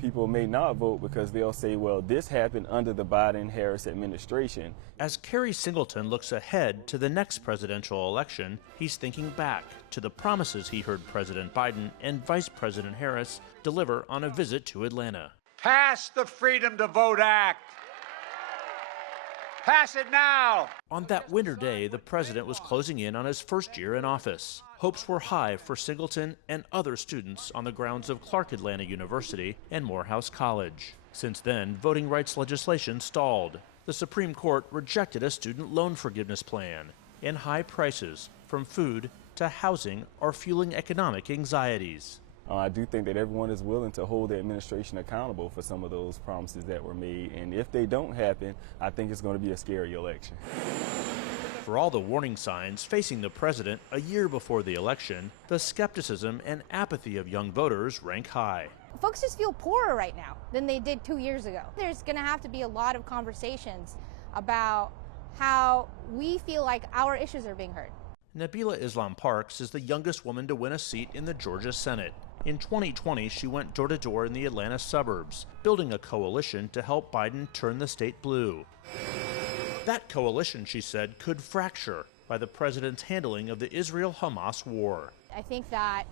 People may not vote because they'll say, well, this happened under the Biden-Harris administration. As Kerry Singleton looks ahead to the next presidential election, he's thinking back to the promises he heard President Biden and Vice President Harris deliver on a visit to Atlanta. Pass the Freedom to Vote Act. Pass it now! On that winter day, the president was closing in on his first year in office. Hopes were high for Singleton and other students on the grounds of Clark Atlanta University and Morehouse College. Since then, voting rights legislation stalled. The Supreme Court rejected a student loan forgiveness plan, and high prices, from food to housing, are fueling economic anxieties. I do think that everyone is willing to hold the administration accountable for some of those promises that were made. And if they don't happen, I think it's going to be a scary election. For all the warning signs facing the president a year before the election, the skepticism and apathy of young voters rank high. Folks just feel poorer right now than they did 2 years ago. There's going to have to be a lot of conversations about how we feel like our issues are being heard. Nabila Islam Parks is the youngest woman to win a seat in the Georgia Senate. In 2020, she went door to door in the Atlanta suburbs, building a coalition to help Biden turn the state blue. That coalition, she said, could fracture by the president's handling of the Israel-Hamas war. I think that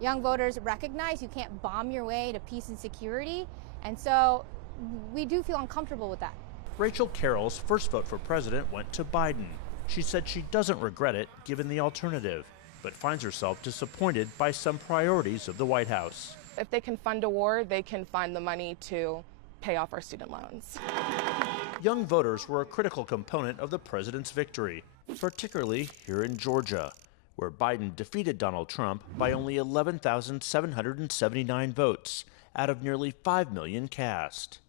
young voters recognize you can't bomb your way to peace and security, and so we do feel uncomfortable with that. Rachel Carroll's first vote for president went to Biden. She said she doesn't regret it given the alternative, but finds herself disappointed by some priorities of the White House. If they can fund a war, they can find the money to pay off our student loans. Young voters were a critical component of the president's victory, particularly here in Georgia, where Biden defeated Donald Trump by only 11,779 votes out of nearly 5 million cast.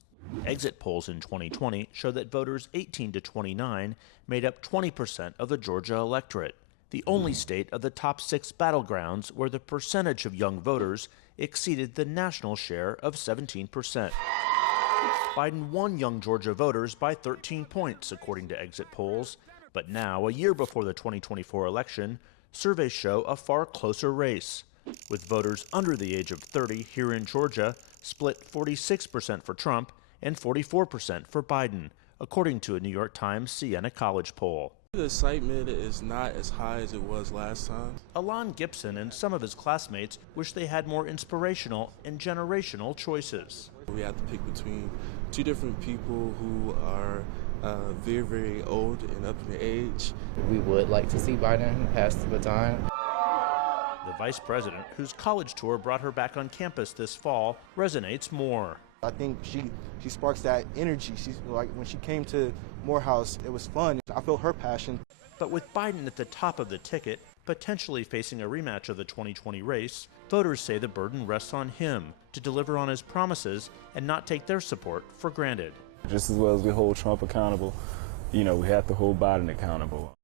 Exit polls in 2020 show that voters 18 to 29 made up 20% of the Georgia electorate, the only state of the top 6 battlegrounds where the percentage of young voters exceeded the national share of 17%. Biden won young Georgia voters by 13 points, according to exit polls. But now, a year before the 2024 election, surveys show a far closer race, with voters under the age of 30 here in Georgia split 46% for Trump and 44% for Biden, according to a New York Times Siena College poll. The excitement is not as high as it was last time. Alon Gibson and some of his classmates wish they had more inspirational and generational choices. We have to pick between two different people who are very, very old and up in age. We would like to see Biden pass the baton. The vice president, whose college tour brought her back on campus this fall, resonates more. I think she sparks that energy. She's like, when she came to Morehouse, it was fun. I felt her passion. But with Biden at the top of the ticket, potentially facing a rematch of the 2020 race, voters say the burden rests on him to deliver on his promises and not take their support for granted. Just as well as we hold Trump accountable, we have to hold Biden accountable.